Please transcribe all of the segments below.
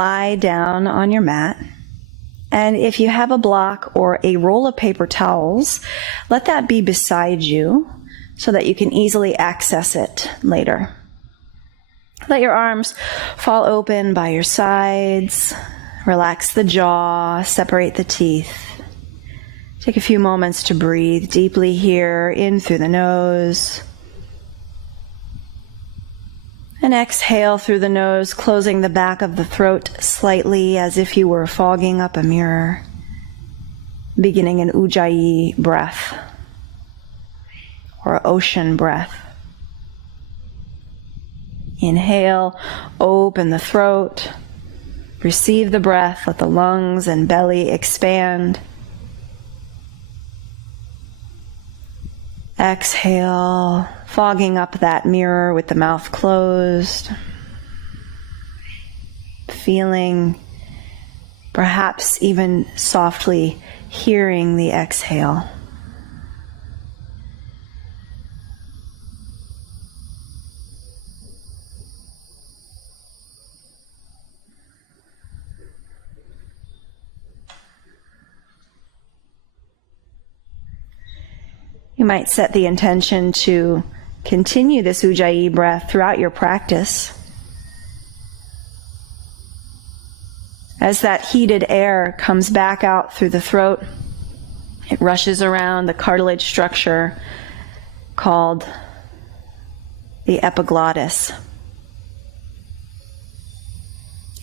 lie down on your mat. And if you have a block or a roll of paper towels, let that be beside you so that you can easily access it later. Let your arms fall open by your sides. Relax the jaw, separate the teeth. Take a few moments to breathe deeply here, in through the nose. And exhale through the nose, closing the back of the throat slightly as if you were fogging up a mirror. Beginning an Ujjayi breath or ocean breath. Inhale, open the throat. Receive the breath, let the lungs and belly expand. Exhale, fogging up that mirror with the mouth closed. Feeling, perhaps even softly hearing the exhale. You might set the intention to continue this Ujjayi breath throughout your practice. As that heated air comes back out through the throat, it rushes around the cartilage structure called the epiglottis.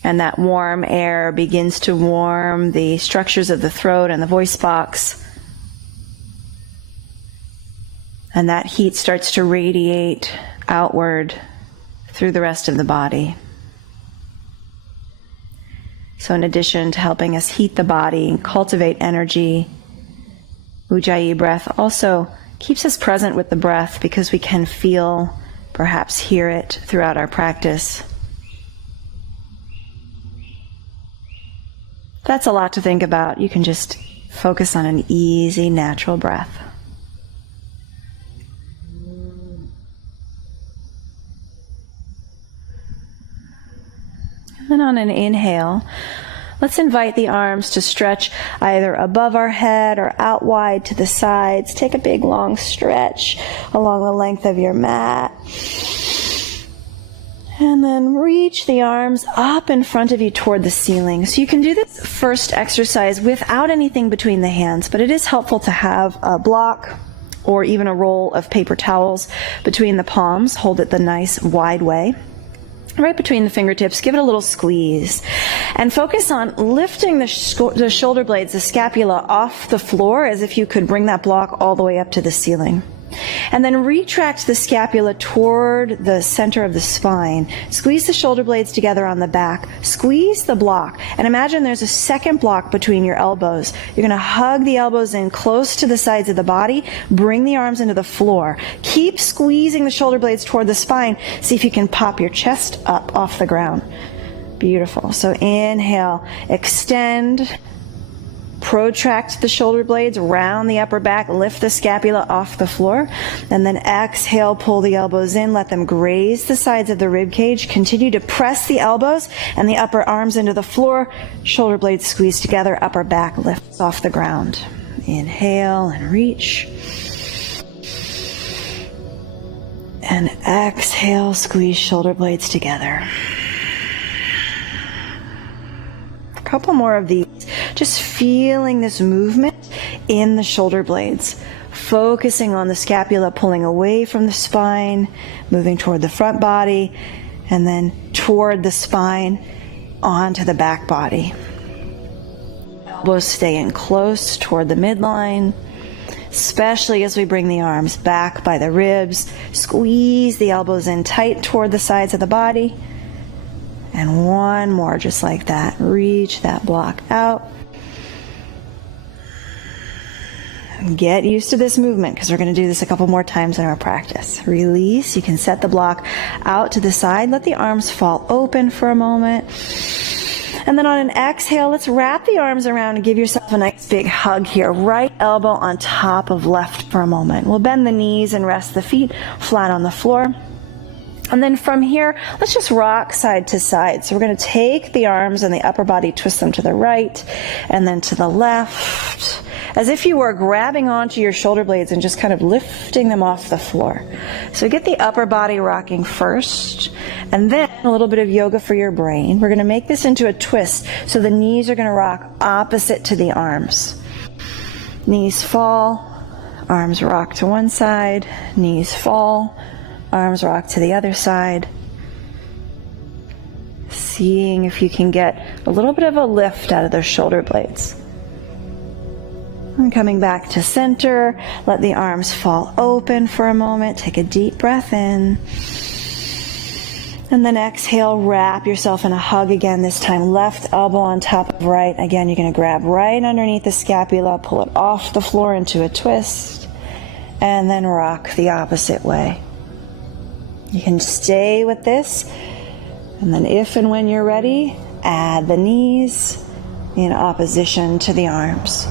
And that warm air begins to warm the structures of the throat and the voice box. And that heat starts to radiate outward through the rest of the body. So in addition to helping us heat the body and cultivate energy, Ujjayi breath also keeps us present with the breath because we can feel, perhaps hear it throughout our practice. That's a lot to think about. You can just focus on an easy, natural breath. And on an inhale, let's invite the arms to stretch either above our head or out wide to the sides. Take a big long stretch along the length of your mat. And then reach the arms up in front of you toward the ceiling. So you can do this first exercise without anything between the hands, but it is helpful to have a block or even a roll of paper towels between the palms. Hold it the nice wide way. Right between the fingertips, give it a little squeeze. And focus on lifting the shoulder blades, the scapula, off the floor as if you could bring that block all the way up to the ceiling. And then retract the scapula toward the center of the spine. Squeeze the shoulder blades together on the back. Squeeze the block. And imagine there's a second block between your elbows. You're going to hug the elbows in close to the sides of the body. Bring the arms into the floor. Keep squeezing the shoulder blades toward the spine. See if you can pop your chest up off the ground. Beautiful. So inhale, extend. Protract the shoulder blades, round the upper back, lift the scapula off the floor, and then exhale, pull the elbows in, let them graze the sides of the rib cage. Continue to press the elbows and the upper arms into the floor, shoulder blades squeeze together, upper back lifts off the ground. Inhale and reach. And exhale, squeeze shoulder blades together. A couple more of these. Just feeling this movement in the shoulder blades. Focusing on the scapula, pulling away from the spine, moving toward the front body, and then toward the spine, onto the back body. Elbows stay in close toward the midline, especially as we bring the arms back by the ribs. Squeeze the elbows in tight toward the sides of the body. And one more just like that. Reach that block out. Get used to this movement because we're going to do this a couple more times in our practice. Release. You can set the block out to the side. Let the arms fall open for a moment. And then on an exhale, let's wrap the arms around and give yourself a nice big hug here. Right elbow on top of left for a moment. We'll bend the knees and rest the feet flat on the floor. And then from here, let's just rock side to side. So we're going to take the arms and the upper body, twist them to the right and then to the left, as if you were grabbing onto your shoulder blades and just kind of lifting them off the floor. So get the upper body rocking first, and then a little bit of yoga for your brain. We're going to make this into a twist. So the knees are going to rock opposite to the arms. Knees fall, arms rock to one side, knees fall, arms rock to the other side. Seeing if you can get a little bit of a lift out of those shoulder blades. And coming back to center, let the arms fall open for a moment. Take a deep breath in. And then exhale, wrap yourself in a hug again, this time left elbow on top of right. Again, you're going to grab right underneath the scapula, pull it off the floor into a twist, and then rock the opposite way. You can stay with this, and then if and when you're ready, add the knees in opposition to the arms.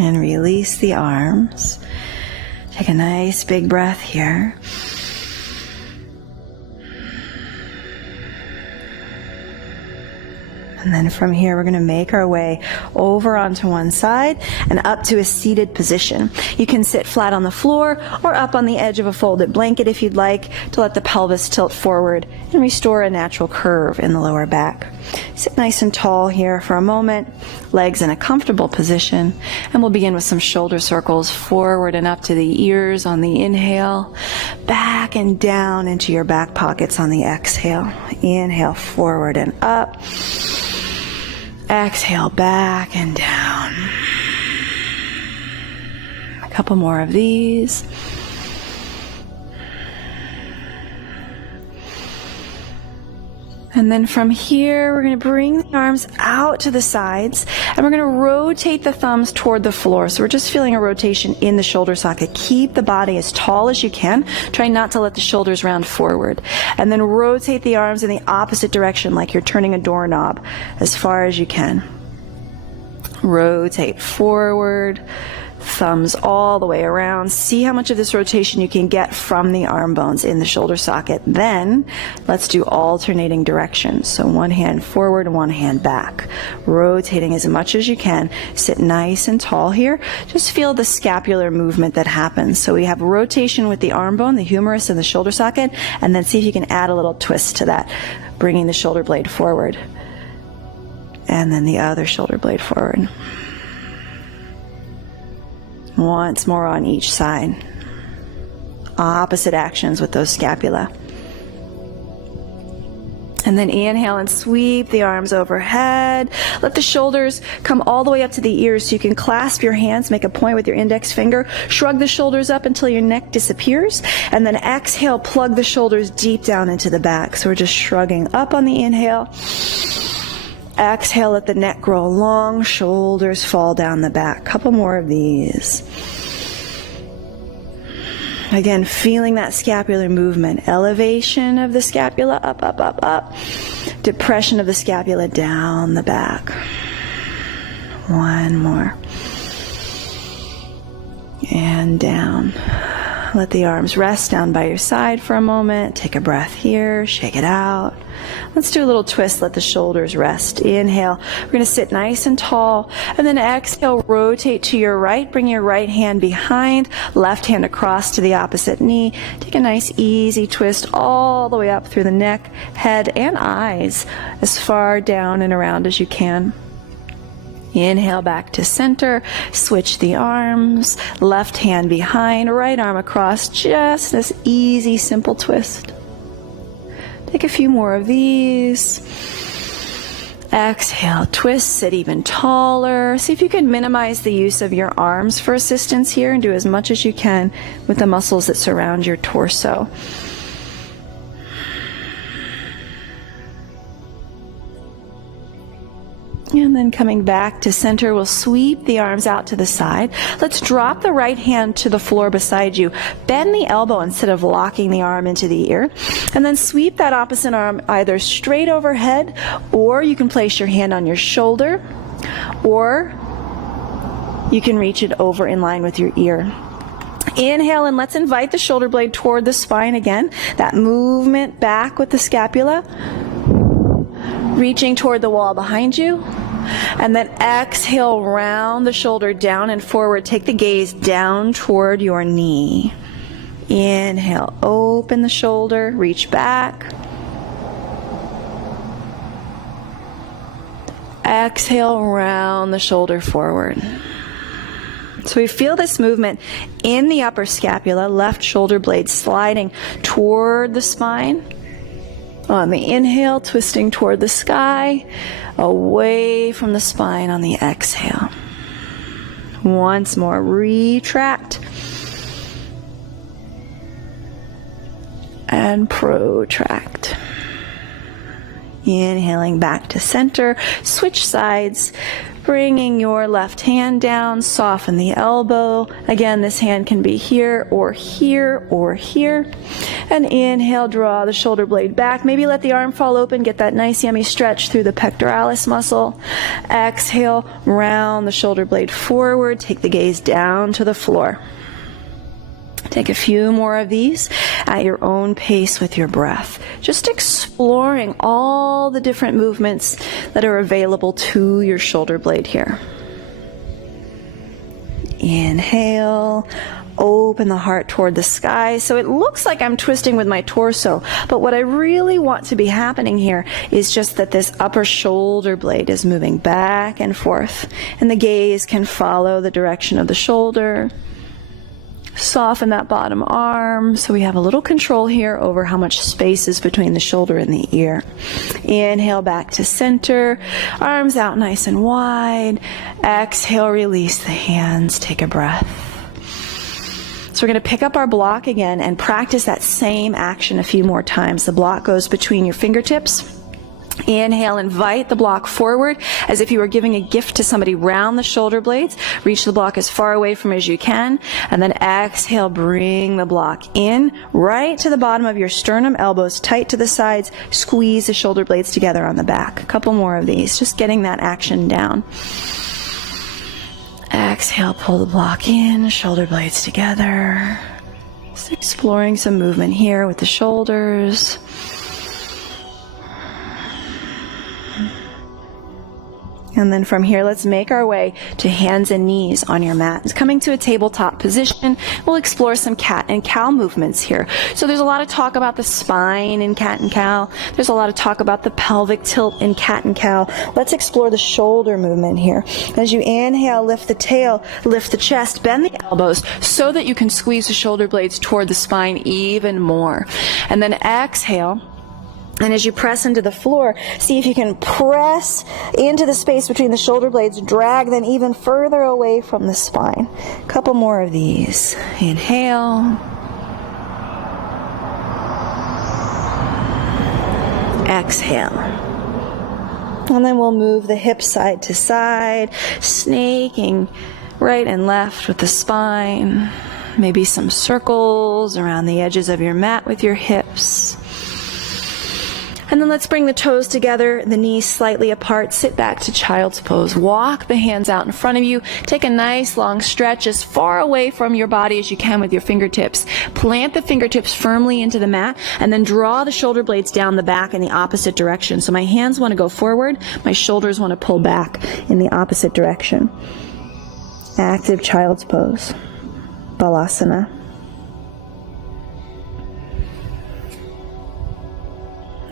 And release the arms. Take a nice big breath here. And then from here, we're going to make our way over onto one side and up to a seated position. You can sit flat on the floor or up on the edge of a folded blanket if you'd like, to let the pelvis tilt forward and restore a natural curve in the lower back. Sit nice and tall here for a moment, legs in a comfortable position, and we'll begin with some shoulder circles forward and up to the ears on the inhale, back and down into your back pockets on the exhale. Inhale forward and up. Exhale back and down. A couple more of these. And then from here, we're going to bring the arms out to the sides, and we're going to rotate the thumbs toward the floor. So we're just feeling a rotation in the shoulder socket. Keep the body as tall as you can. Try not to let the shoulders round forward. And then rotate the arms in the opposite direction, like you're turning a doorknob, as far as you can. Rotate forward. Thumbs all the way around. See how much of this rotation you can get from the arm bones in the shoulder socket. Then let's do alternating directions. So one hand forward and one hand back. Rotating as much as you can. Sit nice and tall here. Just feel the scapular movement that happens. So we have rotation with the arm bone, the humerus, and the shoulder socket. And then see if you can add a little twist to that, bringing the shoulder blade forward. And then the other shoulder blade forward. Once more on each side. Opposite actions with those scapula. And then inhale and sweep the arms overhead. Let the shoulders come all the way up to the ears so you can clasp your hands, make a point with your index finger, shrug the shoulders up until your neck disappears, and then exhale, plug the shoulders deep down into the back. So we're just shrugging up on the inhale. Exhale, let the neck grow long, shoulders fall down the back. Couple more of these. Again, feeling that scapular movement. Elevation of the scapula, up, up, up, up. Depression of the scapula down the back. One more. And down. Let the arms rest down by your side for a moment. Take a breath here, shake it out. Let's do a little twist, let the shoulders rest. Inhale, we're going to sit nice and tall, and then exhale, rotate to your right, bring your right hand behind, left hand across to the opposite knee. Take a nice easy twist all the way up through the neck, head, and eyes, as far down and around as you can. Inhale back to center, switch the arms, left hand behind, right arm across, just this easy, simple twist. Take a few more of these. Exhale, twist, sit even taller. See if you can minimize the use of your arms for assistance here and do as much as you can with the muscles that surround your torso. And then coming back to center, we'll sweep the arms out to the side. Let's drop the right hand to the floor beside you. Bend the elbow instead of locking the arm into the ear. And then sweep that opposite arm either straight overhead, or you can place your hand on your shoulder Or you can reach it over in line with your ear. Inhale, and let's invite the shoulder blade toward the spine again. That movement back with the scapula. Reaching toward the wall behind you. And then exhale, round the shoulder down and forward. Take the gaze down toward your knee. Inhale, open the shoulder, reach back. Exhale, round the shoulder forward. So we feel this movement in the upper scapula, left shoulder blade sliding toward the spine. On the inhale, twisting toward the sky, away from the spine on the exhale. Once more, retract and protract. Inhaling back to center, switch sides, bringing your left hand down, soften the elbow. Again, this hand can be here or here or here. And inhale, draw the shoulder blade back. Maybe let the arm fall open, get that nice yummy stretch through the pectoralis muscle. Exhale, round the shoulder blade forward, take the gaze down to the floor. Take a few more of these at your own pace with your breath. Just exploring all the different movements that are available to your shoulder blade here. Inhale, open the heart toward the sky. So it looks like I'm twisting with my torso, but what I really want to be happening here is just that this upper shoulder blade is moving back and forth, and the gaze can follow the direction of the shoulder. Soften that bottom arm so we have a little control here over how much space is between the shoulder and the ear. Inhale back to center, arms out nice and wide. Exhale, release the hands, take a breath. So we're going to pick up our block again and practice that same action a few more times. The block goes between your fingertips. Inhale, invite the block forward as if you were giving a gift to somebody. Round the shoulder blades, reach the block as far away from as you can, and then exhale, bring the block in, right to the bottom of your sternum, elbows tight to the sides, squeeze the shoulder blades together on the back. A couple more of these, just getting that action down. Exhale, pull the block in, shoulder blades together. Just exploring some movement here with the shoulders. And then from here, let's make our way to hands and knees on your mat. Coming to a tabletop position, we'll explore some cat and cow movements here. So there's a lot of talk about the spine in cat and cow. There's a lot of talk about the pelvic tilt in cat and cow. Let's explore the shoulder movement here. As you inhale, lift the tail, lift the chest, bend the elbows so that you can squeeze the shoulder blades toward the spine even more. And then exhale. And as you press into the floor, see if you can press into the space between the shoulder blades, drag them even further away from the spine. A couple more of these. Inhale. Exhale. And then we'll move the hips side to side, snaking right and left with the spine. Maybe some circles around the edges of your mat with your hips. And then let's bring the toes together, the knees slightly apart, sit back to child's pose. Walk the hands out in front of you. Take a nice long stretch as far away from your body as you can with your fingertips. Plant the fingertips firmly into the mat and then draw the shoulder blades down the back in the opposite direction. So my hands want to go forward, my shoulders want to pull back in the opposite direction. Active child's pose, Balasana.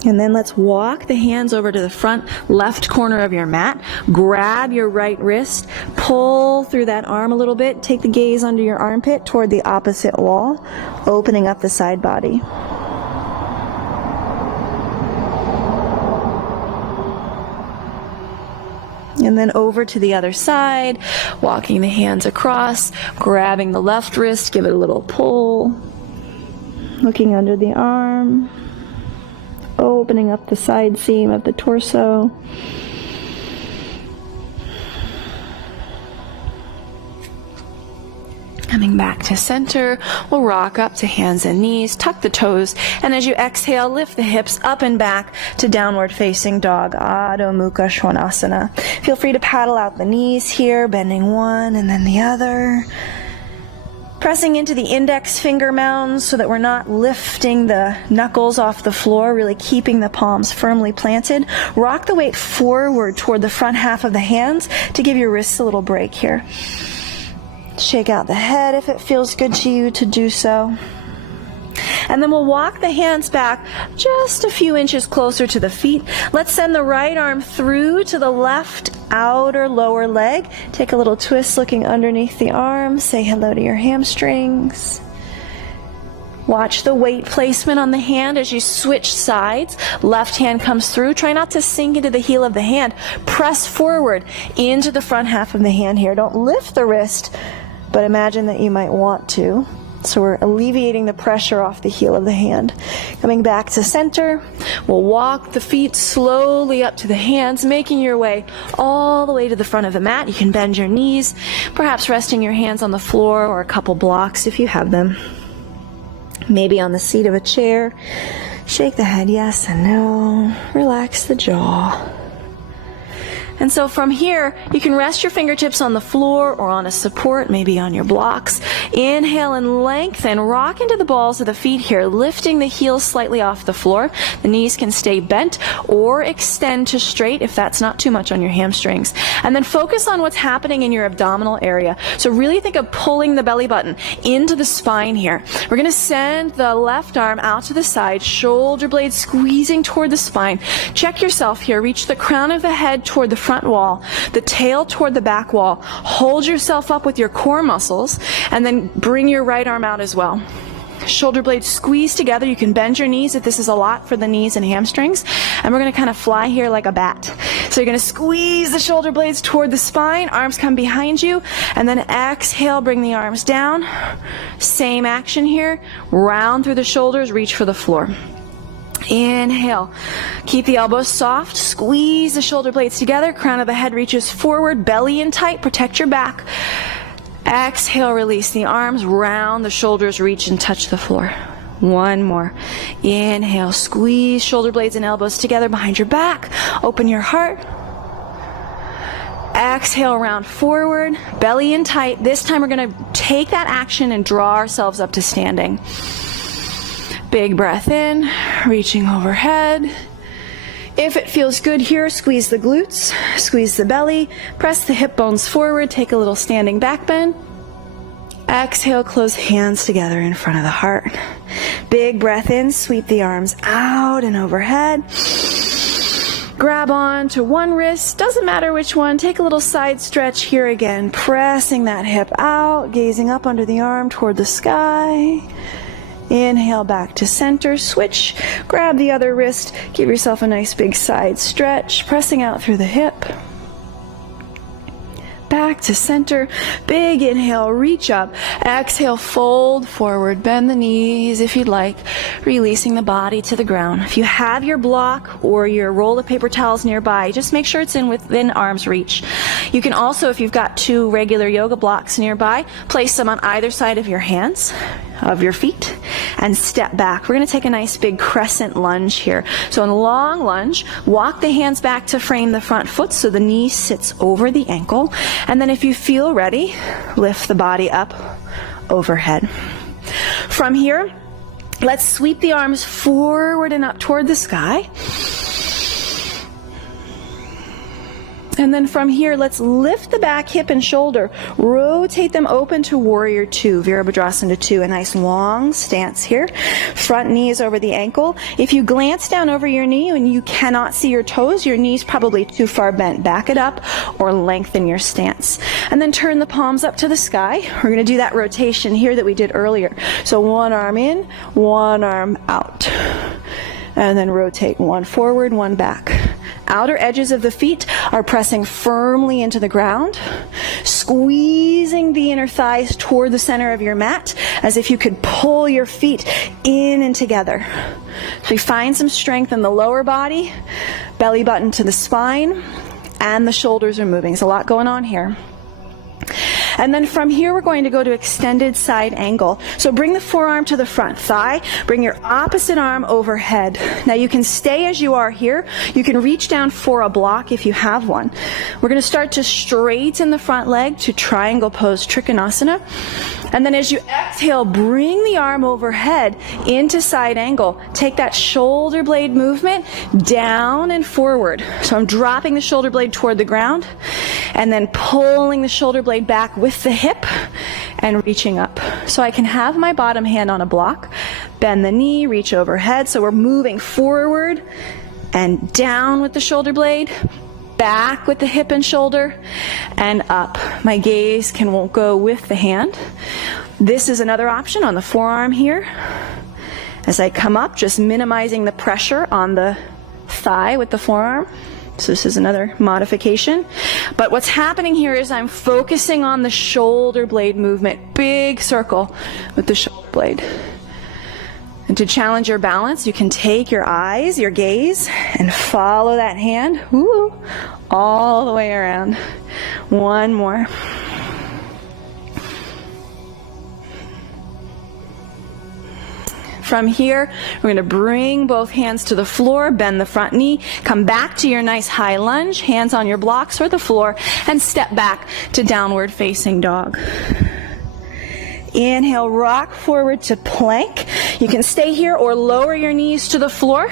And then let's walk the hands over to the front left corner of your mat. Grab your right wrist, pull through that arm a little bit, take the gaze under your armpit toward the opposite wall, opening up the side body. And then over to the other side, walking the hands across, grabbing the left wrist, give it a little pull, looking under the arm. Opening up the side seam of the torso. Coming back to center, we'll rock up to hands and knees, tuck the toes, and as you exhale, lift the hips up and back to downward facing dog, Adho Mukha Svanasana. Feel free to paddle out the knees here, bending one and then the other. Pressing into the index finger mounds so that we're not lifting the knuckles off the floor, really keeping the palms firmly planted. Rock the weight forward toward the front half of the hands to give your wrists a little break here. Shake out the head if it feels good to you to do so. And then we'll walk the hands back just a few inches closer to the feet. Let's send the right arm through to the left outer lower leg. Take a little twist looking underneath the arm. Say hello to your hamstrings. Watch the weight placement on the hand as you switch sides. Left hand comes through. Try not to sink into the heel of the hand. Press forward into the front half of the hand here. Don't lift the wrist, but imagine that you might want to. So we're alleviating the pressure off the heel of the hand. Coming back to center, we'll walk the feet slowly up to the hands, making your way all the way to the front of the mat. You can bend your knees, perhaps resting your hands on the floor or a couple blocks if you have them. Maybe on the seat of a chair. Shake the head yes and no. Relax the jaw. And so from here, you can rest your fingertips on the floor or on a support, maybe on your blocks. Inhale and lengthen. Rock into the balls of the feet here, lifting the heels slightly off the floor. The knees can stay bent or extend to straight if that's not too much on your hamstrings. And then focus on what's happening in your abdominal area. So really think of pulling the belly button into the spine here. We're going to send the left arm out to the side, shoulder blades squeezing toward the spine. Check yourself here. Reach the crown of the head toward the front wall, the tail toward the back wall. Hold yourself up with your core muscles and then bring your right arm out as well. Shoulder blades squeeze together. You can bend your knees if this is a lot for the knees and hamstrings. And we're going to kind of fly here like a bat. So you're going to squeeze the shoulder blades toward the spine. Arms come behind you. And then exhale, bring the arms down. Same action here. Round through the shoulders, reach for the floor. Inhale. Keep the elbows soft. Squeeze the shoulder blades together. Crown of the head reaches forward. Belly in tight. Protect your back. Exhale, release the arms. Round the shoulders. Reach and touch the floor. One more. Inhale. Squeeze shoulder blades and elbows together behind your back. Open your heart. Exhale, round forward. Belly in tight. This time we're going to take that action and draw ourselves up to standing. Big breath in, reaching overhead. If it feels good here, squeeze the glutes, squeeze the belly, press the hip bones forward, take a little standing back bend. Exhale, close hands together in front of the heart. Big breath in, sweep the arms out and overhead. Grab on to one wrist, doesn't matter which one. Take a little side stretch here again, pressing that hip out, gazing up under the arm toward the sky. Inhale back to center, switch, grab the other wrist, give yourself a nice big side stretch, pressing out through the hip. Back to center, big inhale, reach up, exhale, fold forward, bend the knees if you'd like, releasing the body to the ground. If you have your block or your roll of paper towels nearby, just make sure it's within arm's reach. You can also, if you've got 2 regular yoga blocks nearby, place them on either side of your hands, of your feet, and step back. We're going to take a nice big crescent lunge here. So in a long lunge, walk the hands back to frame the front foot so the knee sits over the ankle. And then if you feel ready, lift the body up overhead. From here, let's sweep the arms forward and up toward the sky. And then from here, let's lift the back hip and shoulder, rotate them open to Warrior 2, Virabhadrasana 2, a nice long stance here. Front knee is over the ankle. If you glance down over your knee and you cannot see your toes, your knee's probably too far bent. Back it up or lengthen your stance. And then turn the palms up to the sky. We're going to do that rotation here that we did earlier. So one arm in, one arm out. And then rotate one forward, one back. Outer edges of the feet are pressing firmly into the ground, squeezing the inner thighs toward the center of your mat as if you could pull your feet in and together. So we find some strength in the lower body, belly button to the spine, and the shoulders are moving. There's a lot going on here. And then from here, we're going to go to extended side angle. So bring the forearm to the front thigh, bring your opposite arm overhead. Now you can stay as you are here. You can reach down for a block if you have one. We're going to start to straighten the front leg to triangle pose Trikonasana. And then as you exhale, bring the arm overhead into side angle. Take that shoulder blade movement down and forward. So I'm dropping the shoulder blade toward the ground and then pulling the shoulder blade back with the hip and reaching up. So I can have my bottom hand on a block, bend the knee, reach overhead. So we're moving forward and down with the shoulder blade, back with the hip and shoulder, and up. My gaze won't go with the hand. This is another option on the forearm here. As I come up, just minimizing the pressure on the thigh with the forearm. So this is another modification. But what's happening here is I'm focusing on the shoulder blade movement. Big circle with the shoulder blade. And to challenge your balance, you can take your eyes, your gaze, and follow that hand, all the way around. One more. From here, we're going to bring both hands to the floor, bend the front knee, come back to your nice high lunge, hands on your blocks or the floor, and step back to downward facing dog. Inhale, rock forward to plank. You can stay here or lower your knees to the floor.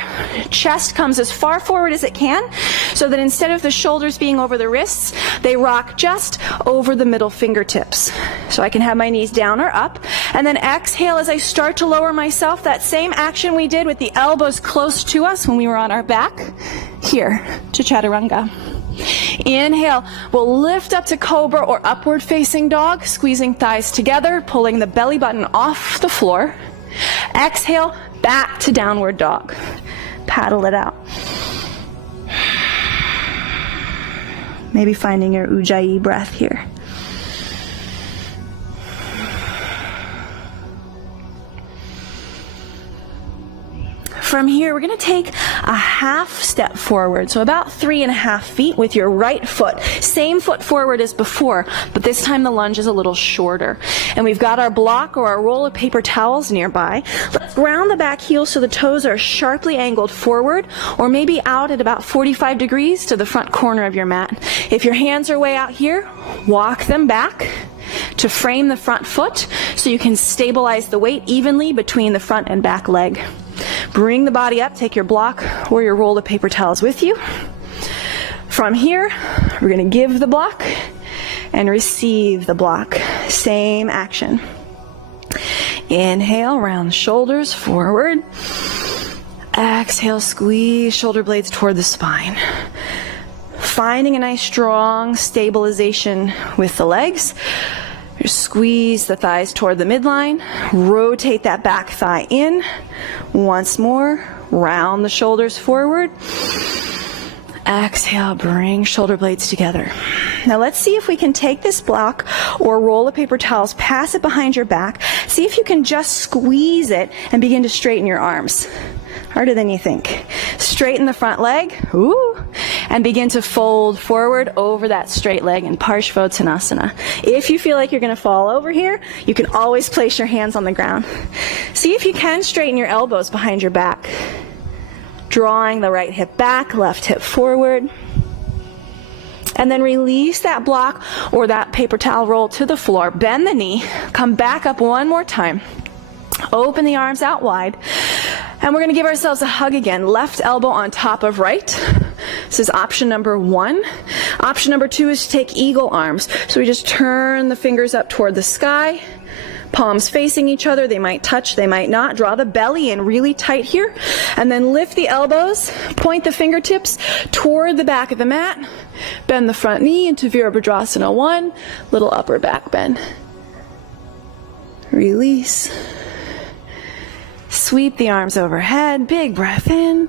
Chest comes as far forward as it can, so that instead of the shoulders being over the wrists, they rock just over the middle fingertips. So I can have my knees down or up. And then exhale as I start to lower myself. That same action we did with the elbows close to us when we were on our back. Here, to Chaturanga. Inhale, we'll lift up to cobra or upward facing dog, squeezing thighs together, pulling the belly button off the floor. Exhale, back to downward dog. Paddle it out. Maybe finding your Ujjayi breath here. From here, we're going to take a half step forward, so about 3.5 feet with your right foot. Same foot forward as before, but this time the lunge is a little shorter. And we've got our block or our roll of paper towels nearby. Let's ground the back heel so the toes are sharply angled forward, or maybe out at about 45 degrees to the front corner of your mat. If your hands are way out here, walk them back to frame the front foot so you can stabilize the weight evenly between the front and back leg. Bring the body up, take your block or your roll of paper towels with you. From here, we're going to give the block and receive the block. Same action. Inhale, round the shoulders forward. Exhale, squeeze shoulder blades toward the spine. Finding a nice strong stabilization with the legs. Just squeeze the thighs toward the midline. Rotate that back thigh in. Once more, round the shoulders forward. Exhale, bring shoulder blades together. Now let's see if we can take this block or roll of paper towels, pass it behind your back. See if you can just squeeze it and begin to straighten your arms. Harder than you think. Straighten the front leg, and begin to fold forward over that straight leg in Parshvottanasana. If you feel like you're going to fall over here, you can always place your hands on the ground. See if you can straighten your elbows behind your back. Drawing the right hip back, left hip forward. And then release that block or that paper towel roll to the floor. Bend the knee, come back up one more time. Open the arms out wide. And we're going to give ourselves a hug again. Left elbow on top of right. This is option number 1. Option number 2 is to take eagle arms. So we just turn the fingers up toward the sky. Palms facing each other. They might touch, they might not. Draw the belly in really tight here. And then lift the elbows. Point the fingertips toward the back of the mat. Bend the front knee into Virabhadrasana 1. Little upper back bend. Release. Sweep the arms overhead, big breath in.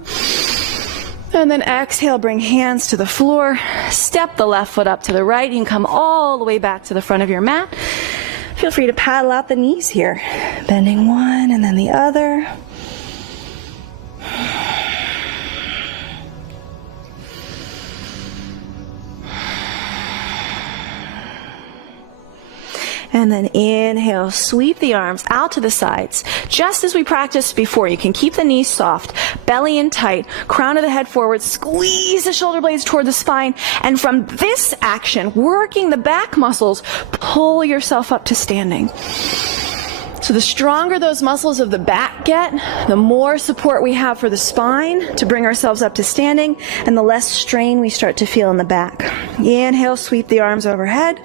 And then exhale, bring hands to the floor. Step the left foot up to the right. You can come all the way back to the front of your mat. Feel free to paddle out the knees here. Bending one and then the other. And then inhale, sweep the arms out to the sides. Just as we practiced before, you can keep the knees soft, belly in tight, crown of the head forward, squeeze the shoulder blades toward the spine, and from this action, working the back muscles, pull yourself up to standing. So the stronger those muscles of the back get, the more support we have for the spine to bring ourselves up to standing, and the less strain we start to feel in the back. Inhale, sweep the arms overhead.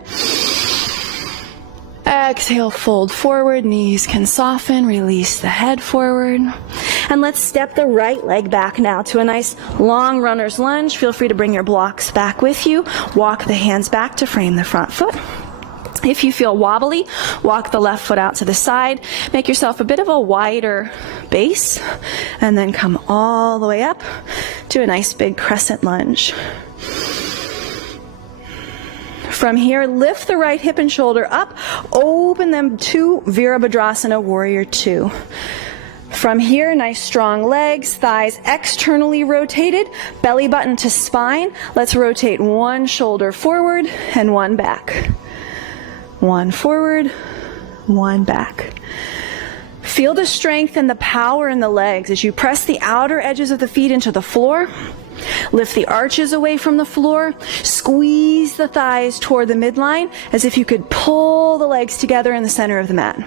Exhale, fold forward, knees can soften, release the head forward. And let's step the right leg back now to a nice long runner's lunge. Feel free to bring your blocks back with you. Walk the hands back to frame the front foot. If you feel wobbly, walk the left foot out to the side. Make yourself a bit of a wider base, and then come all the way up to a nice big crescent lunge. From here, lift the right hip and shoulder up, open them to Virabhadrasana, Warrior Two. From here, nice strong legs, thighs externally rotated, belly button to spine. Let's rotate one shoulder forward and one back. One forward, one back. Feel the strength and the power in the legs as you press the outer edges of the feet into the floor. Lift the arches away from the floor. Squeeze the thighs toward the midline as if you could pull the legs together in the center of the mat.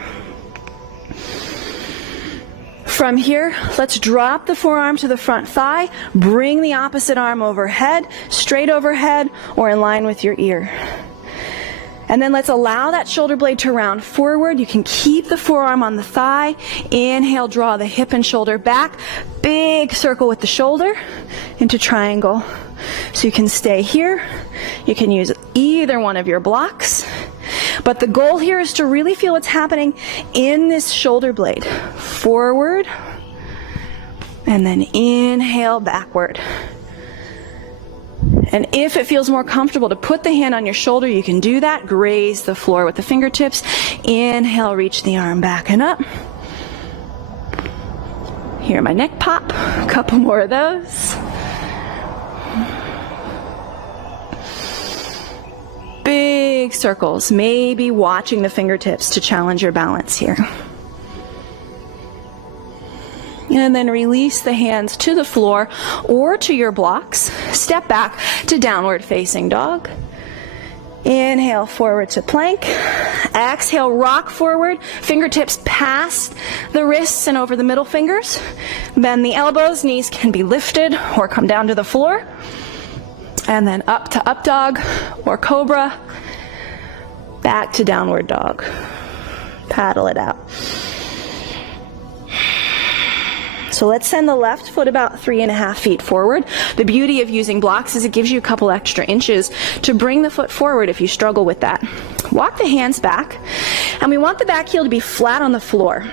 From here, let's drop the forearm to the front thigh. Bring the opposite arm overhead, straight overhead, or in line with your ear. And then let's allow that shoulder blade to round forward. You can keep the forearm on the thigh. Inhale, draw the hip and shoulder back. Big circle with the shoulder into triangle. So you can stay here. You can use either one of your blocks. But the goal here is to really feel what's happening in this shoulder blade. Forward. And then inhale, backward. And if it feels more comfortable to put the hand on your shoulder, you can do that. Graze the floor with the fingertips. Inhale, reach the arm back and up. Hear my neck pop. A couple more of those. Big circles. Maybe watching the fingertips to challenge your balance here. And then release the hands to the floor or to your blocks. Step back to downward facing dog. Inhale, forward to plank. Exhale, rock forward. Fingertips past the wrists and over the middle fingers. Bend the elbows. Knees can be lifted or come down to the floor. And then up to up dog or cobra. Back to downward dog. Paddle it out. So let's send the left foot about 3.5 feet forward. The beauty of using blocks is it gives you a couple extra inches to bring the foot forward if you struggle with that. Walk the hands back, and we want the back heel to be flat on the floor.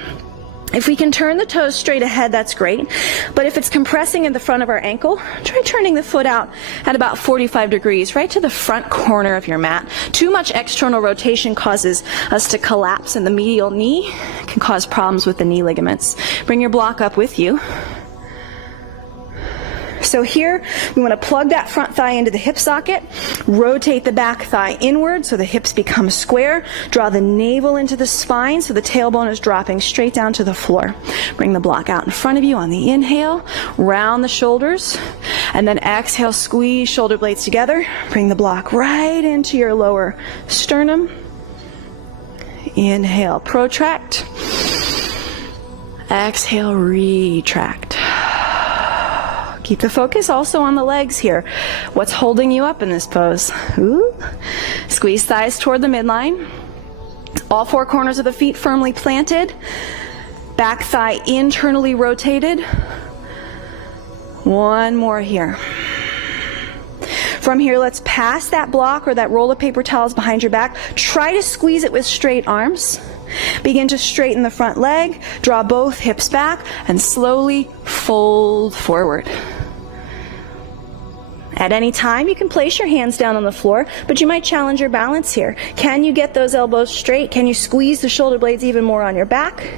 If we can turn the toes straight ahead, that's great. But if it's compressing in the front of our ankle, try turning the foot out at about 45 degrees, right to the front corner of your mat. Too much external rotation causes us to collapse in the medial knee. It can cause problems with the knee ligaments. Bring your block up with you. So here, we want to plug that front thigh into the hip socket, rotate the back thigh inward so the hips become square, draw the navel into the spine so the tailbone is dropping straight down to the floor. Bring the block out in front of you on the inhale, round the shoulders, and then exhale, squeeze shoulder blades together, bring the block right into your lower sternum. Inhale, protract. Exhale, retract. Keep the focus also on the legs here. What's holding you up in this pose? Ooh. Squeeze thighs toward the midline. All four corners of the feet firmly planted. Back thigh internally rotated. One more here. From here, let's pass that block or that roll of paper towels behind your back. Try to squeeze it with straight arms. Begin to straighten the front leg. Draw both hips back and slowly fold forward. At any time, you can place your hands down on the floor, but you might challenge your balance here. Can you get those elbows straight? Can you squeeze the shoulder blades even more on your back?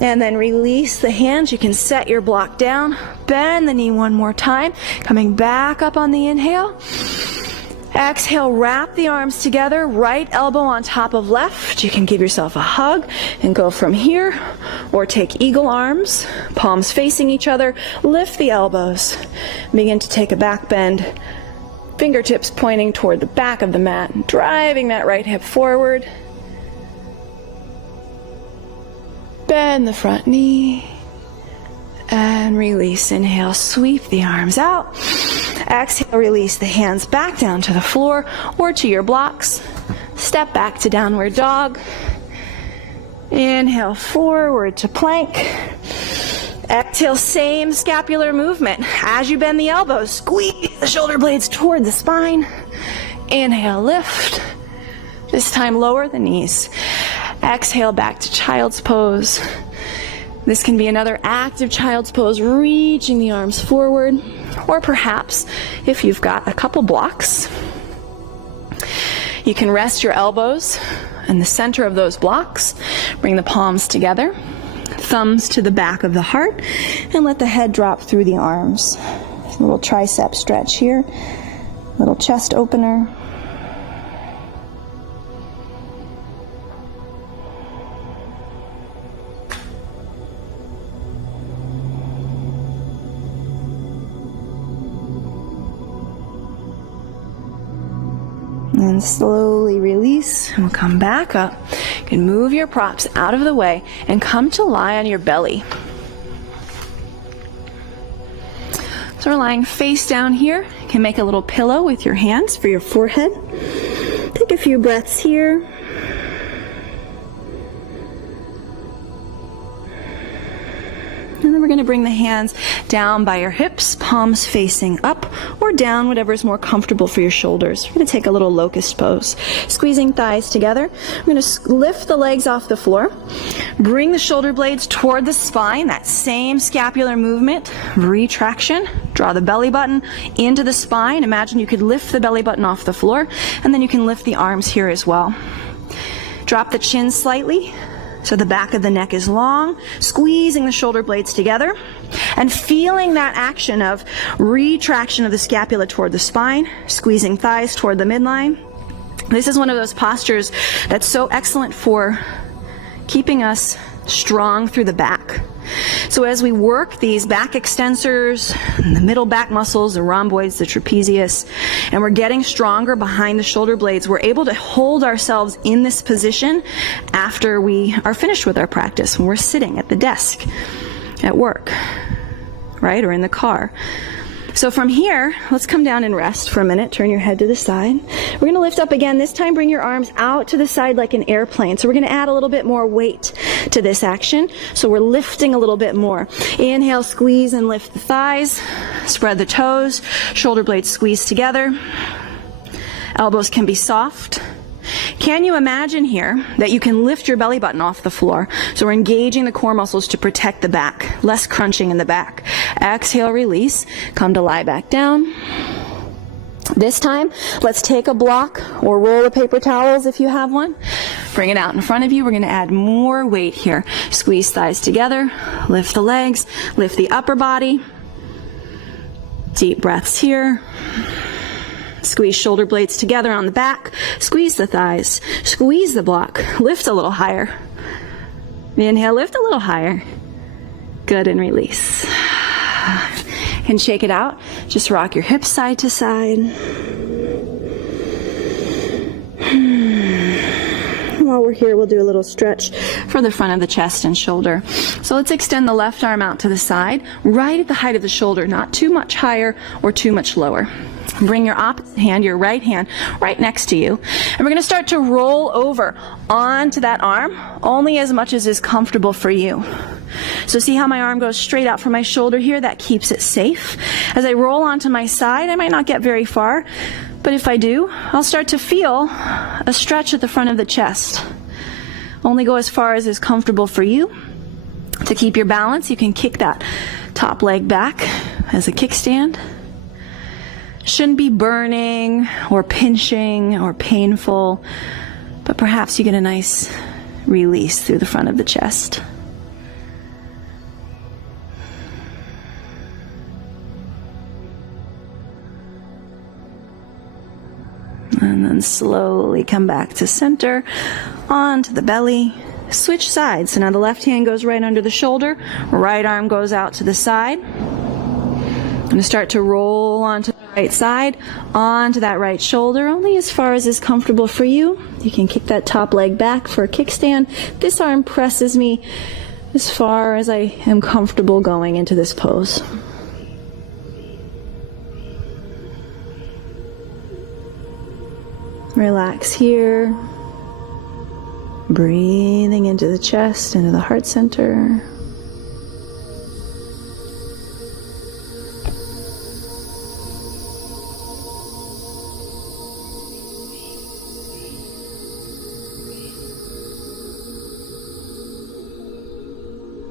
And then release the hands. You can set your block down. Bend the knee one more time. Coming back up on the inhale. Exhale, wrap the arms together, right elbow on top of left. You can give yourself a hug and go from here, or take eagle arms, palms facing each other, lift the elbows, begin to take a back bend, fingertips pointing toward the back of the mat, driving that right hip forward. Bend the front knee, and release. Inhale, sweep the arms out. Exhale, release the hands back down to the floor or to your blocks. Step back to downward dog. Inhale, forward to plank. Exhale, same scapular movement. As you bend the elbows, squeeze the shoulder blades toward the spine. Inhale, lift. This time lower the knees. Exhale, back to child's pose. This can be another active child's pose, reaching the arms forward. Or perhaps, if you've got a couple blocks, you can rest your elbows in the center of those blocks. Bring the palms together, thumbs to the back of the heart, and let the head drop through the arms. A little tricep stretch here, little chest opener. And slowly release, and we'll come back up. You can move your props out of the way and come to lie on your belly. So we're lying face down here. You can make a little pillow with your hands for your forehead. Take a few breaths here. And then we're going to bring the hands down by your hips, palms facing up or down, whatever is more comfortable for your shoulders. We're going to take a little locust pose. Squeezing thighs together. We're going to lift the legs off the floor. Bring the shoulder blades toward the spine, that same scapular movement, retraction. Draw the belly button into the spine. Imagine you could lift the belly button off the floor, and then you can lift the arms here as well. Drop the chin slightly, so the back of the neck is long, squeezing the shoulder blades together, and feeling that action of retraction of the scapula toward the spine, squeezing thighs toward the midline. This is one of those postures that's so excellent for keeping us strong through the back. So as we work these back extensors, the middle back muscles, the rhomboids, the trapezius, and we're getting stronger behind the shoulder blades, we're able to hold ourselves in this position after we are finished with our practice, when we're sitting at the desk at work, right, or in the car. So from here, let's come down and rest for a minute. Turn your head to the side. We're going to lift up again. This time, bring your arms out to the side like an airplane. So we're going to add a little bit more weight to this action. So we're lifting a little bit more. Inhale, squeeze and lift the thighs. Spread the toes. Shoulder blades squeeze together. Elbows can be soft. Can you imagine here that you can lift your belly button off the floor? So we're engaging the core muscles to protect the back, less crunching in the back. Exhale, release, come to lie back down. This time, let's take a block or roll of paper towels if you have one. Bring it out in front of you. We're going to add more weight here. Squeeze thighs together, lift the legs, lift the upper body. Deep breaths here. Squeeze shoulder blades together on the back. Squeeze the thighs. Squeeze the block. Lift a little higher. Inhale, lift a little higher. Good, and release. And shake it out. Just rock your hips side to side. While we're here, we'll do a little stretch for the front of the chest and shoulder. So let's extend the left arm out to the side, right at the height of the shoulder, not too much higher or too much lower. Bring your opposite hand, your right hand, right next to you. And we're going to start to roll over onto that arm, only as much as is comfortable for you. So see how my arm goes straight out from my shoulder here? That keeps it safe. As I roll onto my side, I might not get very far, but if I do, I'll start to feel a stretch at the front of the chest. Only go as far as is comfortable for you. To keep your balance, you can kick that top leg back as a kickstand. Shouldn't be burning or pinching or painful, but perhaps you get a nice release through the front of the chest. And then slowly come back to center, onto the belly. Switch sides. So now the left hand goes right under the shoulder, right arm goes out to the side. I'm going to start to roll onto the right side, onto that right shoulder, only as far as is comfortable for you. You can kick that top leg back for a kickstand. This arm presses me as far as I am comfortable going into this pose. Relax here. Breathing into the chest, into the heart center.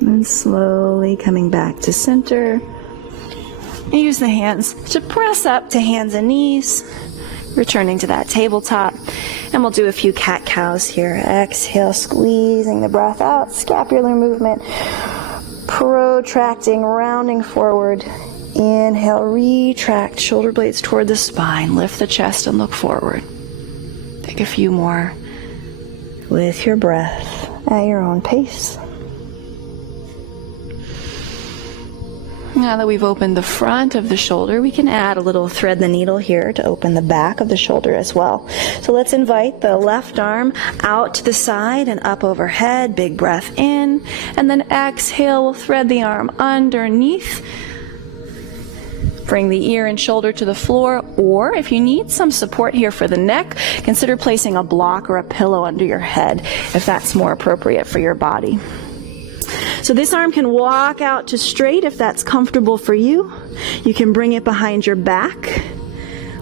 And slowly coming back to center. Use the hands to press up to hands and knees. Returning to that tabletop. And we'll do a few cat-cows here. Exhale, squeezing the breath out. Scapular movement. Protracting, rounding forward. Inhale, retract, shoulder blades toward the spine. Lift the chest and look forward. Take a few more with your breath at your own pace. Now that we've opened the front of the shoulder, we can add a little thread the needle here to open the back of the shoulder as well. So let's invite the left arm out to the side and up overhead. Big breath in. And then exhale, we'll thread the arm underneath. Bring the ear and shoulder to the floor, or if you need some support here for the neck, consider placing a block or a pillow under your head if that's more appropriate for your body. So this arm can walk out to straight if that's comfortable for you. You can bring it behind your back.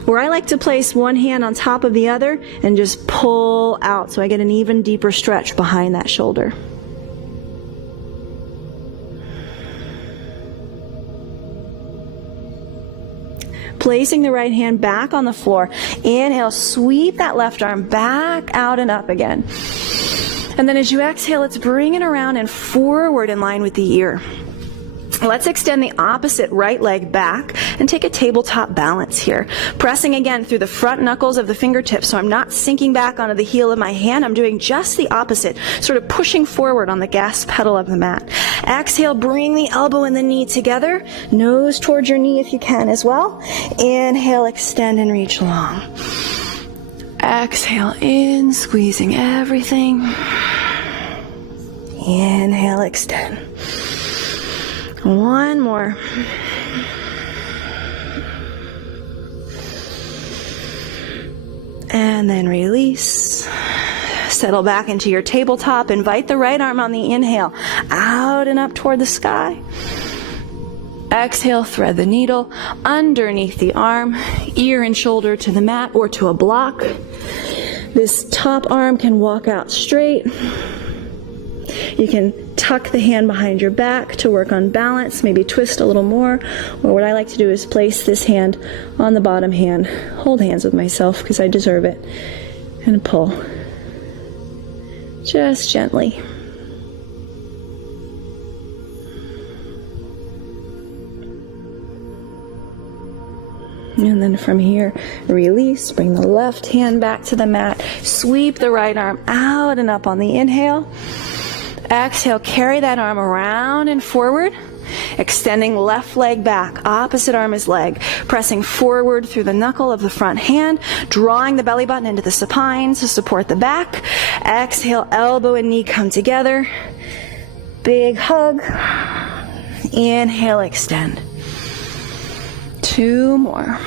Or I like to place one hand on top of the other and just pull out so I get an even deeper stretch behind that shoulder. Placing the right hand back on the floor. Inhale, sweep that left arm back out and up again. And then as you exhale, let's bring it around and forward in line with the ear. Let's extend the opposite right leg back and take a tabletop balance here. Pressing again through the front knuckles of the fingertips, so I'm not sinking back onto the heel of my hand. I'm doing just the opposite, sort of pushing forward on the gas pedal of the mat. Exhale, bring the elbow and the knee together. Nose towards your knee if you can as well. Inhale, extend and reach long. Exhale in, squeezing everything. Inhale, extend. One more. And then release. Settle back into your tabletop. Invite the right arm on the inhale out and up toward the sky. Exhale, thread the needle underneath the arm, ear and shoulder to the mat or to a block. This top arm can walk out straight. You can tuck the hand behind your back to work on balance, maybe twist a little more. Or what I like to do is place this hand on the bottom hand, hold hands with myself because I deserve it, and pull. Just gently. And then from here, release, bring the left hand back to the mat, sweep the right arm out and up on the inhale. Exhale, carry that arm around and forward, extending left leg back, opposite arm is leg, pressing forward through the knuckle of the front hand, drawing the belly button into the supine to support the back. Exhale, elbow and knee come together. Big hug. Inhale, extend. Two more.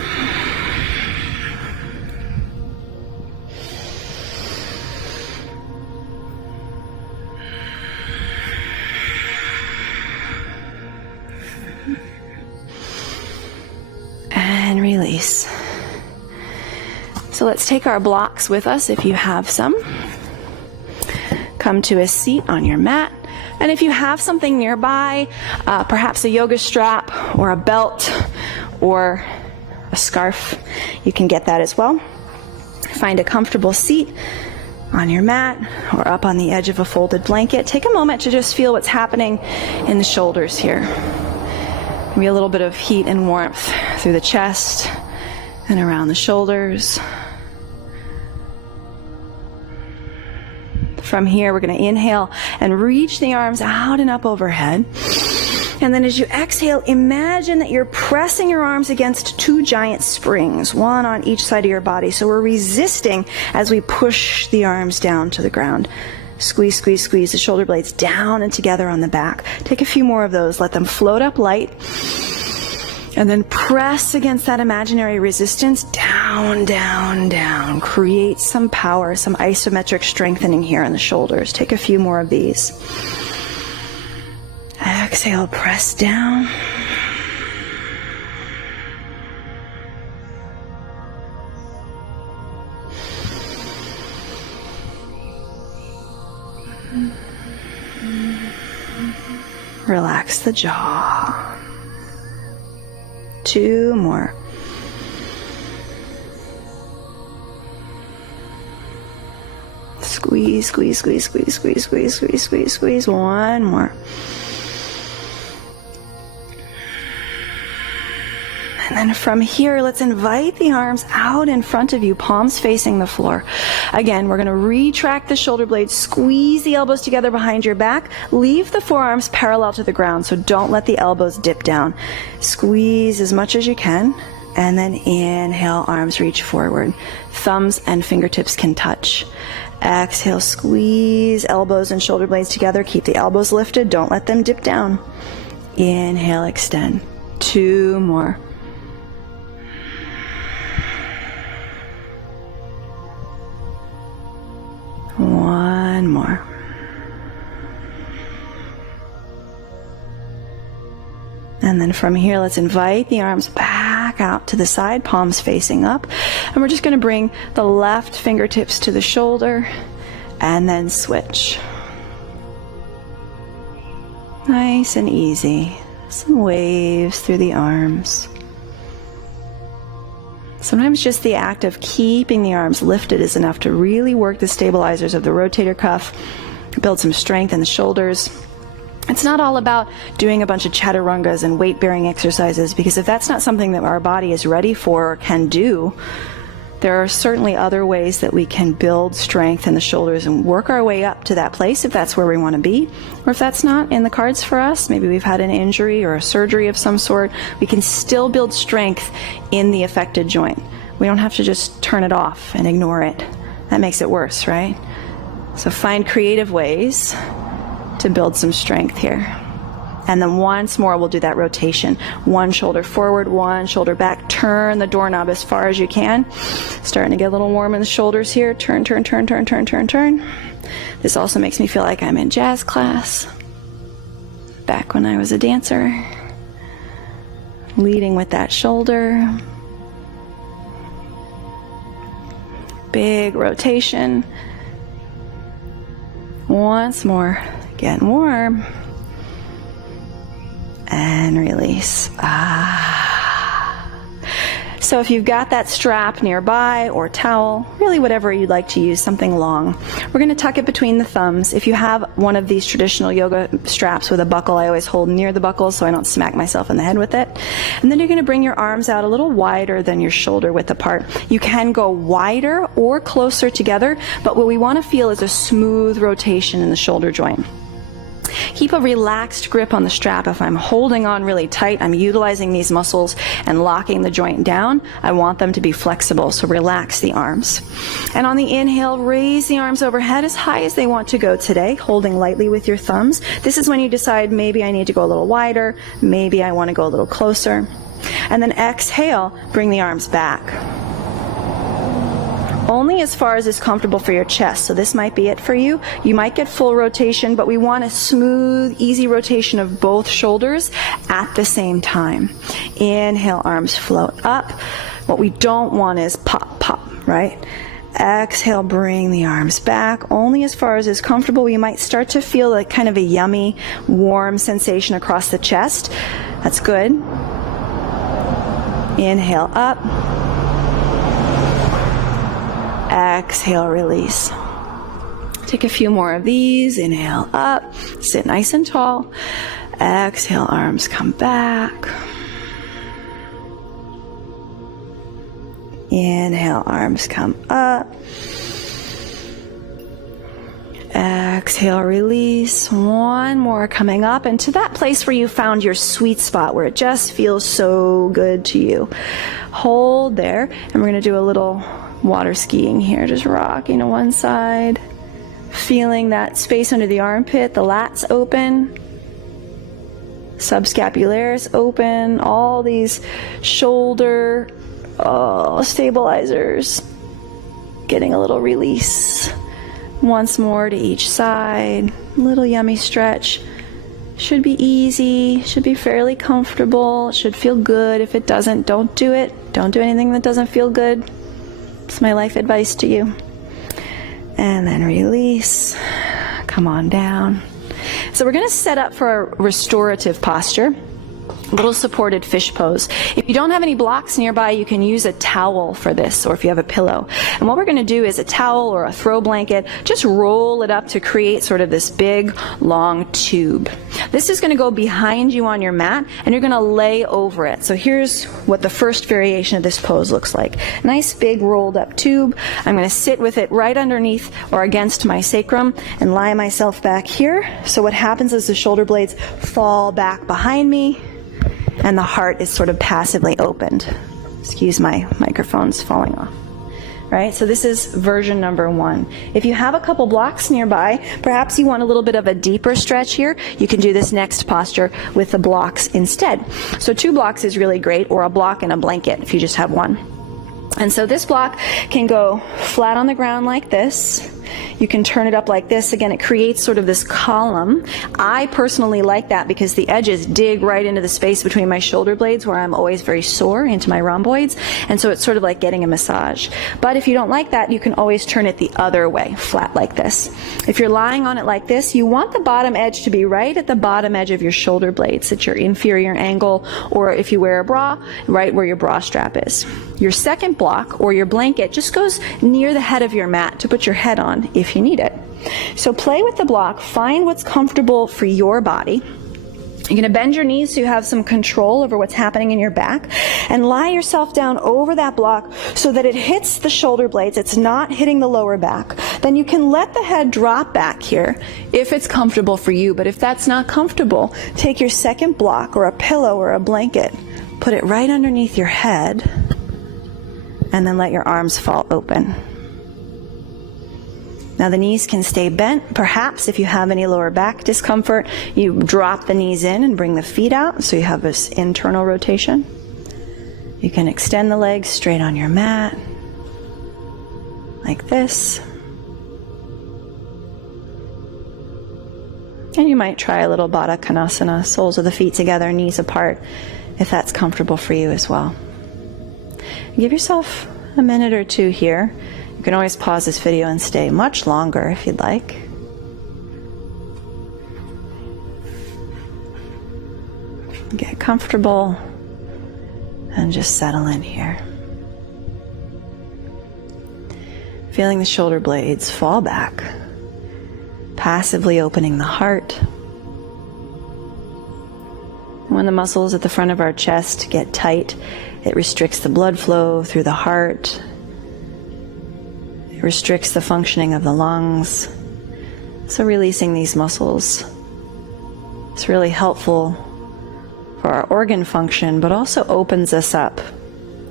And release. So let's take our blocks with us if you have some. Come to a seat on your mat. And if you have something nearby, perhaps a yoga strap or a belt or a scarf, you can get that as well. Find a comfortable seat on your mat or up on the edge of a folded blanket. Take a moment to just feel what's happening in the shoulders here. Maybe a little bit of heat and warmth through the chest and around the shoulders. from here, we're going to inhale and reach the arms out and up overhead. And then as you exhale, imagine that you're pressing your arms against two giant springs, one on each side of your body. So we're resisting as we push the arms down to the ground. Squeeze, squeeze, squeeze the shoulder blades down and together on the back. Take a few more of those. Let them float up light. And then press against that imaginary resistance. Down, down, down. Create some power, some isometric strengthening here in the shoulders. Take a few more of these. Exhale, press down. Relax the jaw. Two more. Squeeze, squeeze, squeeze, squeeze, squeeze, squeeze, squeeze, squeeze, squeeze. One more. And then from here, let's invite the arms out in front of you, palms facing the floor. Again, we're going to retract the shoulder blades, squeeze the elbows together behind your back, leave the forearms parallel to the ground, so don't let the elbows dip down. Squeeze as much as you can, and then inhale, arms reach forward. Thumbs and fingertips can touch. Exhale, squeeze elbows and shoulder blades together. Keep the elbows lifted, don't let them dip down. Inhale, extend. Two more. One more. And then from here, let's invite the arms back out to the side, palms facing up. And we're just going to bring the left fingertips to the shoulder and then switch. Nice and easy. Some waves through the arms. Sometimes just the act of keeping the arms lifted is enough to really work the stabilizers of the rotator cuff, build some strength in the shoulders. It's not all about doing a bunch of chaturangas and weight-bearing exercises, because if that's not something that our body is ready for or can do, there are certainly other ways that we can build strength in the shoulders and work our way up to that place if that's where we want to be. Or if that's not in the cards for us, maybe we've had an injury or a surgery of some sort, we can still build strength in the affected joint. We don't have to just turn it off and ignore it. That makes it worse, right? So find creative ways to build some strength here. And then once more, we'll do that rotation. One shoulder forward, one shoulder back. Turn the doorknob as far as you can. Starting to get a little warm in the shoulders here. Turn, turn, turn, turn, turn, turn, turn. This also makes me feel like I'm in jazz class. Back when I was a dancer. Leading with that shoulder. Big rotation. Once more. Getting warm. And release. So if you've got that strap nearby or towel, really whatever you'd like to use, something long, we're going to tuck it between the thumbs. If you have one of these traditional yoga straps with a buckle, I always hold near the buckle so I don't smack myself in the head with it. And then you're going to bring your arms out a little wider than your shoulder width apart. You can go wider or closer together, but what we want to feel is a smooth rotation in the shoulder joint. Keep a relaxed grip on the strap. If I'm holding on really tight, I'm utilizing these muscles and locking the joint down. I want them to be flexible, so relax the arms. And on the inhale, raise the arms overhead as high as they want to go today, holding lightly with your thumbs. This is when you decide maybe I need to go a little wider, maybe I want to go a little closer. And then exhale, bring the arms back. Only as far as is comfortable for your chest. So this might be it for you. You might get full rotation, but we want a smooth, easy rotation of both shoulders at the same time. Inhale, arms float up. What we don't want is pop, pop, right? Exhale, bring the arms back, only as far as is comfortable. You might start to feel like kind of a yummy, warm sensation across the chest. That's good. Inhale, up. Exhale, release. Take a few more of these. Inhale, up. Sit nice and tall. Exhale, arms come back. Inhale, arms come up. Exhale, release. One more coming up into that place where you found your sweet spot, where it just feels so good to you. Hold there, and we're going to do a little water skiing here, just rocking to one side, feeling that space under the armpit, the lats open, subscapularis open, all these shoulder stabilizers, getting a little release. Once more to each side, little yummy stretch. Should be easy, should be fairly comfortable, should feel good. If it doesn't, don't do it. Don't do anything that doesn't feel good. It's my life advice to you. And then release, come on down. So we're going to set up for a restorative posture. Little supported fish pose. If you don't have any blocks nearby, you can use a towel for this, or if you have a pillow. And what we're going to do is a towel or a throw blanket, just roll it up to create sort of this big, long tube. This is going to go behind you on your mat, and you're going to lay over it. So here's what the first variation of this pose looks like. Nice, big, rolled up tube. I'm going to sit with it right underneath or against my sacrum and lie myself back here. So what happens is the shoulder blades fall back behind me, and the heart is sort of passively opened. Excuse my microphone's falling off. Right? So this is version number 1. If you have a couple blocks nearby, perhaps you want a little bit of a deeper stretch here, you can do this next posture with the blocks instead. So 2 blocks is really great, or a block and a blanket if you just have one. And so this block can go flat on the ground like this. You can turn it up like this. Again, it creates sort of this column. I personally like that because the edges dig right into the space between my shoulder blades, where I'm always very sore, into my rhomboids. And so it's sort of like getting a massage. But if you don't like that, you can always turn it the other way, flat like this. If you're lying on it like this, you want the bottom edge to be right at the bottom edge of your shoulder blades, at your inferior angle, or if you wear a bra, right where your bra strap is. Your second block, or your blanket, just goes near the head of your mat to put your head on if you need it. So play with the block, find what's comfortable for your body. You're going to bend your knees so you have some control over what's happening in your back, and lie yourself down over that block so that it hits the shoulder blades. It's not hitting the lower back. Then you can let the head drop back here if it's comfortable for you, but if that's not comfortable, take your second block or a pillow or a blanket, put it right underneath your head, and then let your arms fall open. Now the knees can stay bent. Perhaps if you have any lower back discomfort, you drop the knees in and bring the feet out so you have this internal rotation. You can extend the legs straight on your mat, like this. And you might try a little Baddha Konasana, soles of the feet together, knees apart, if that's comfortable for you as well. Give yourself a minute or 2 here. You can always pause this video and stay much longer if you'd like. Get comfortable and just settle in here. Feeling the shoulder blades fall back, passively opening the heart. When the muscles at the front of our chest get tight, it restricts the blood flow through the heart. It restricts the functioning of the lungs. So releasing these muscles is really helpful for our organ function, but also opens us up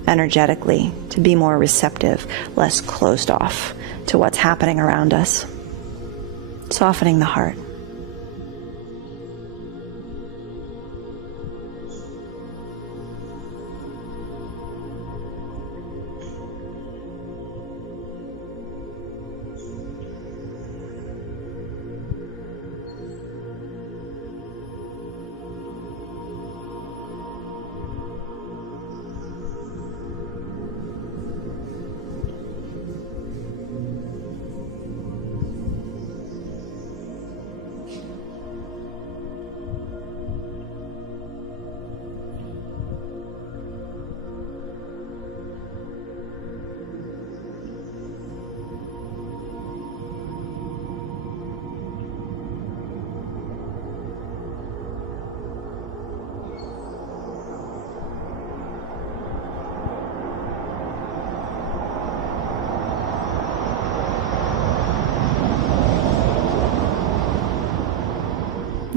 energetically to be more receptive, less closed off to what's happening around us. Softening the heart.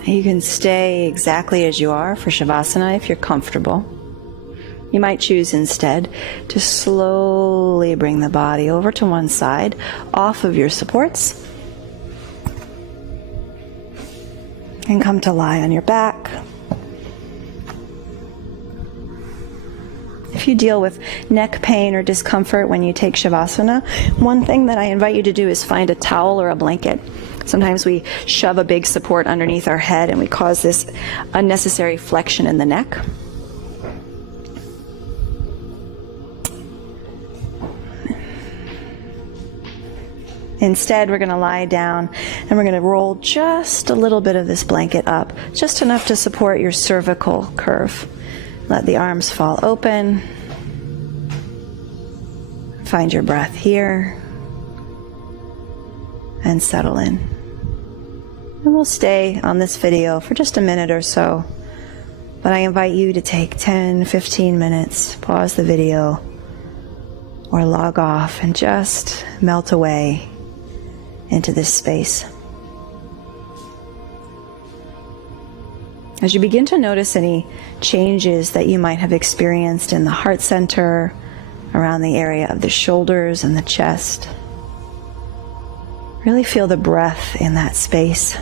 You can stay exactly as you are for Shavasana if you're comfortable. You might choose instead to slowly bring the body over to one side, off of your supports, and come to lie on your back. If you deal with neck pain or discomfort when you take Shavasana, one thing that I invite you to do is find a towel or a blanket. Sometimes we shove a big support underneath our head and we cause this unnecessary flexion in the neck. Instead, we're going to lie down and we're going to roll just a little bit of this blanket up, just enough to support your cervical curve. Let the arms fall open. Find your breath here and settle in. And we'll stay on this video for just a minute or so, but I invite you to take 10, 15 minutes, pause the video, or log off and just melt away into this space. As you begin to notice any changes that you might have experienced in the heart center, around the area of the shoulders and the chest, really feel the breath in that space.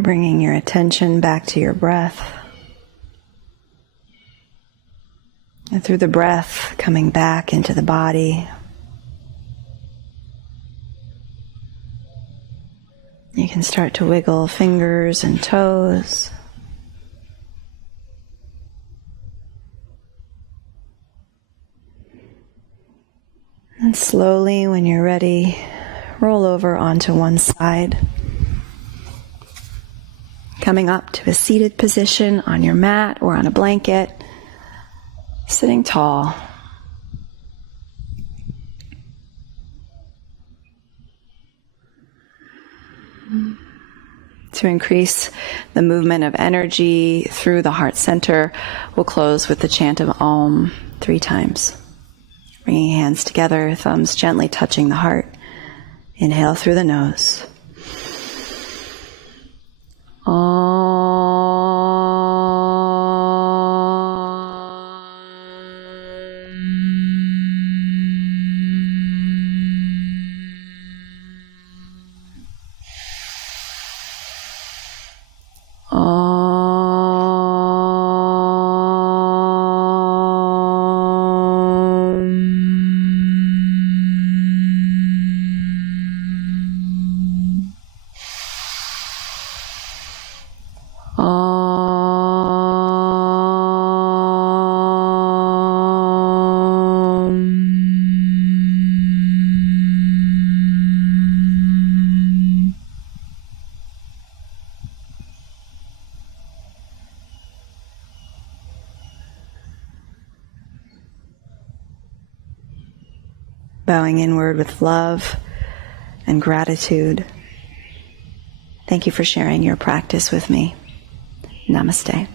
Bringing your attention back to your breath. And through the breath, coming back into the body. You can start to wiggle fingers and toes. And slowly, when you're ready, roll over onto one side. Coming up to a seated position on your mat or on a blanket, sitting tall. To increase the movement of energy through the heart center, we'll close with the chant of Om 3 times. Bringing hands together, thumbs gently touching the heart. Inhale through the nose. bowing inward with love and gratitude. Thank you for sharing your practice with me. Namaste.